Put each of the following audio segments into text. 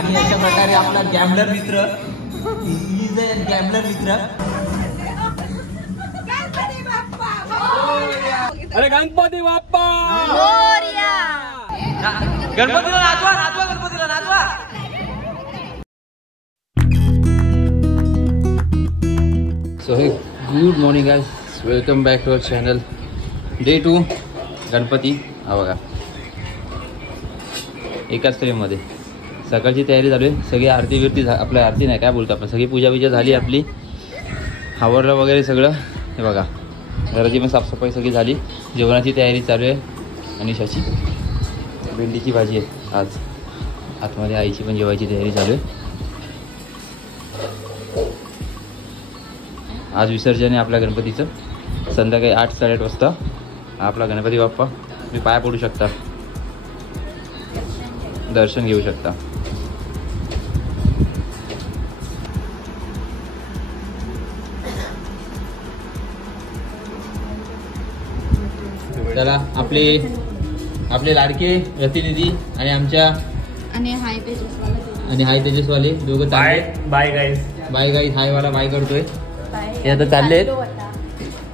आणि अशा प्रकारे आपला गॅम्बलर मित्र गॅम्बलर मित्र. अरे गणपती बाप्पा गणपतीला नाचवा नाचवा गणपतीला नाचवा. सो हे good morning guys, welcome back to our channel. Day 2 Ganpati. हा बघा एकाच फ्रेममध्ये सकाळची तयारी चालू आहे. सगळी आरती बिरती आपल्या आरती नाही काय बोलतो आपण, सगळी पूजा बिजा झाली आपली, आवरलं वगैरे सगळं. हे बघा घराची पण साफसफाई सगळी झाली, जेवणाची तयारी चालू आहे. आणि शशी भेंडीची भाजी आहे आज. आतमध्ये आईची पण जेवायची तयारी चालू आहे. आज विसर्जन आहे आपल्या गणपतीचं संध्याकाळी 8-8:30 वाजता. आपला गणपती बाप्पा तुम्ही पाया पडू शकता, दर्शन घेऊ शकता. चला आपले लाडके प्रतिनिधी आणि आमच्या हाय तेजसवाले दोघं बाय गाईस. बाय गाईस. हाय वाला बाय करतोय. हे आता चाललेत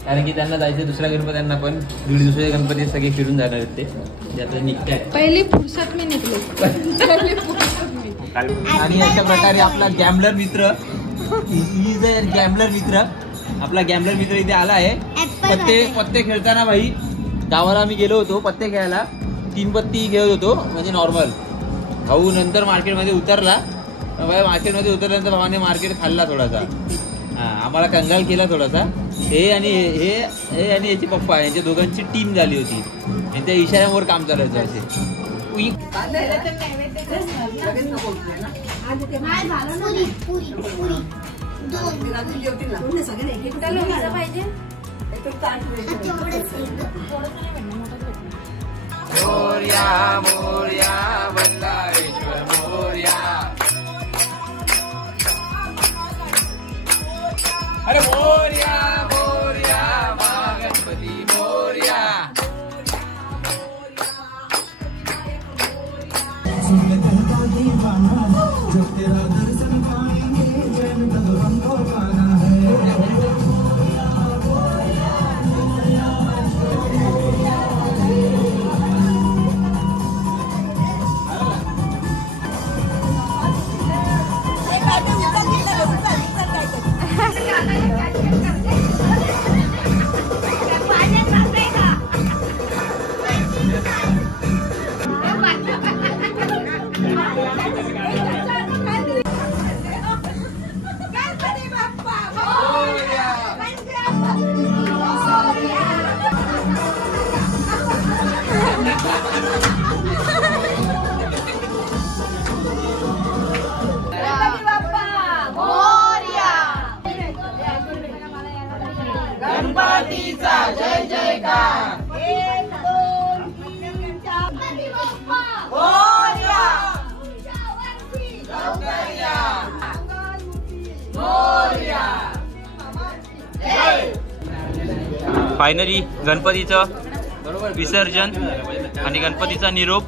कारण की त्यांना जायचं दुसऱ्या गणपत्यांना पण. दुसऱ्या गणपती सगळे फिरून जाणार आहेत ते आता निघताय. पहिली फुरसत मी निघलो. आणि अशा प्रकारे आपला गॅम्बलर मित्र गॅम्बलर मित्र आपला गॅम्बलर मित्र इथे आला आहे. पत्ते खेळताना भाई गावाला आम्ही गेलो होतो पत्ते खेळायला. 3 पत्ती खेळत होतो म्हणजे नॉर्मल. भाऊ नंतर मार्केटमध्ये उतरला. मार्केटमध्ये उतरल्यानंतर भावाने मार्केट खाल्ला थोडासा. आम्हाला कंगाल केला थोडासा. हे आणि याचे पप्पा यांच्या दोघांची टीम झाली होती. यांच्या इशाऱ्यावर काम चालायचं असे. मोरया मोरया बंदारेश्वर मोरया. अरे मोरया मोरया मा गणपती मोरया. गणपतीचा जय जयकार. 1 2 फायनली गणपतीचं विसर्जन आणि गणपतीचा निरोप.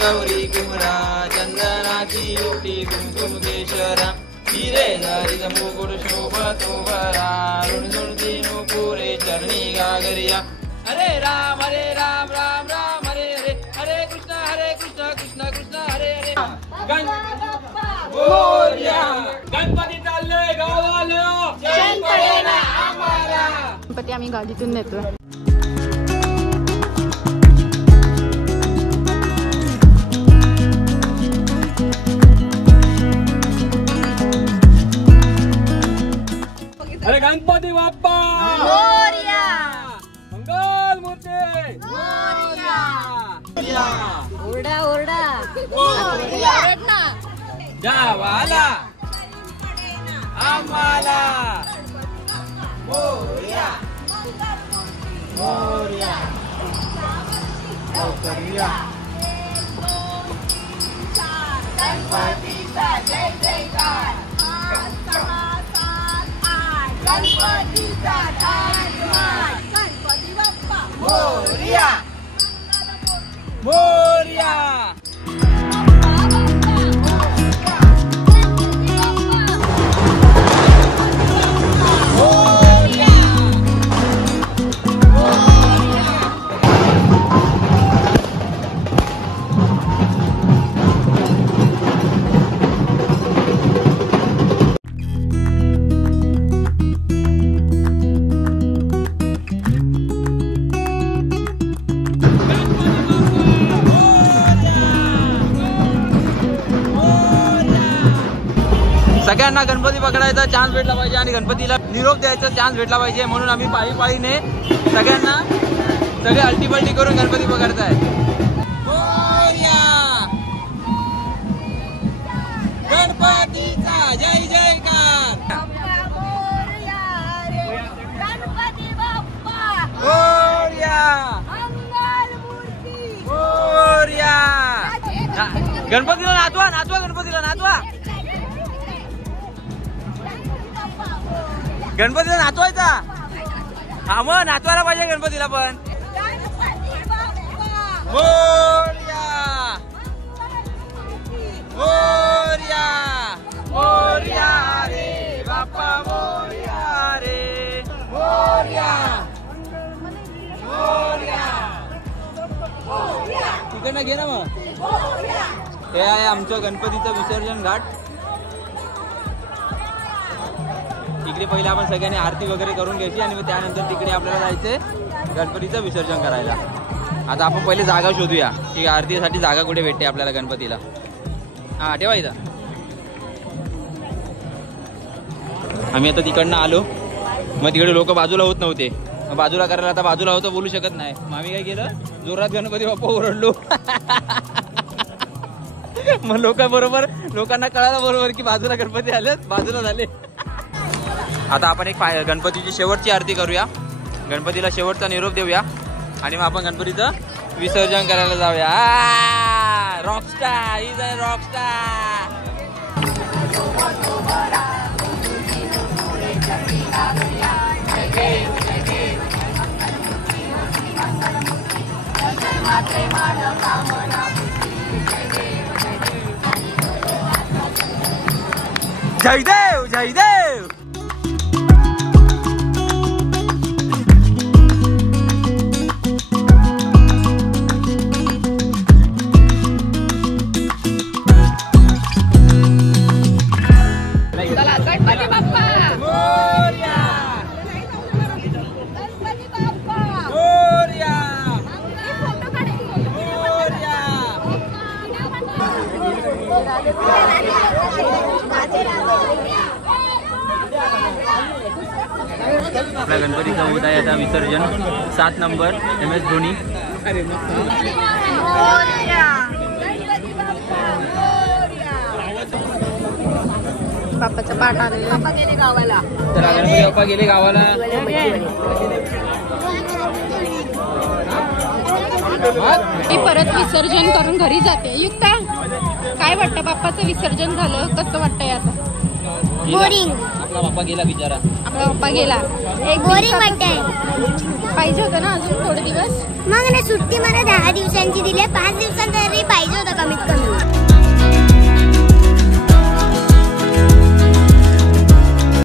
गौरी कुमरा चंदनाची ओटी कुमकुम केशरा हिरे हरित मुकुट शोभतो भरा ऋणझुणती नुपुरे चरणी गागरिया. हरे राम राम राम हरे हरे हरे कृष्ण कृष्ण कृष्ण हरे हरे. गणपती चालले गावाला गणपती आम्ही गाडीतून नेतो. अरे गणपती बाप्पा मंगल मूर्ती ओरडा ओरडा गावाला आम्हाला मोरया मोरया मोरया. गणपतीचा जय जयकार. गणपतीचा गणपती बाप्पा मोरया. मोरया. सगळ्यांना गणपती पकडायचा चान्स भेटला पाहिजे आणि गणपतीला निरोप द्यायचा चान्स भेटला पाहिजे म्हणून आम्ही पाळीने सगळ्यांना सगळे अल्टीपल्टी करून गणपती पकडताय. गणपतीचा जय जयकार. गणपतीला नाचवा नाचवा गणपतीला नाचवा. गणपतीला नाचवायचा. हा मग नाचवायला पाहिजे गणपतीला पण. मोरया मोरया मोरया रे बाप्पा मोरया रे मोरया मोरया. तिकडनं घे ना मग. हे आहे आमचं गणपतीचं विसर्जन घाट. इकडे पहिले आपण सगळ्यांनी आरती वगैरे करून घ्यायची आणि मग त्यानंतर तिकडे आपल्याला जायचंय गणपतीचं विसर्जन करायला. आता आपण पहिले जागा शोधूया की आरतीसाठी जागा कुठे भेटते आपल्याला गणपतीला. हा ठेवा इथं. आम्ही आता तिकडनं आलो मग तिकडे लोक बाजूला होत नव्हते. बाजूला करायला आता बाजूला होतं बोलू शकत नाही. मग आम्ही काय केलं जोरात गणपती बाप्पा ओरडलो. मग लोकांना कळालं बरोबर की बाजूला गणपती आले बाजूला झाले. आता आपण एक गणपतीची शेवटची आरती करूया. गणपतीला शेवटचा निरोप देऊया आणि मग आपण गणपतीचं विसर्जन करायला जाऊया. Rockstar is a rockstar. जयदेव जयदेव. गणपती बाप्पा मोरया मोरया मोरया. आपल्या गणपतीचा होत आहे आता विसर्जन. 7 नंबर MS धोनी. बाप्पाचा पाठ आलेला. तर गणपती बाप्पा गेले गावाला. मी परत विसर्जन करून घरी जाते. युक्ता काय वाटतं बाप्पाचं विसर्जन झालं कसं वाटतंय आता? बोरिंग. आपला बाप्पा गेला बिचारा. आपला बाप्पा गेला. बोरिंग वाटतंय. पाहिजे होतं ना अजून थोडे दिवस. मग ना सुट्टी मला 10 दिवसांची दिली. 5 दिवसांची तरी पाहिजे होतं कमीत कमी.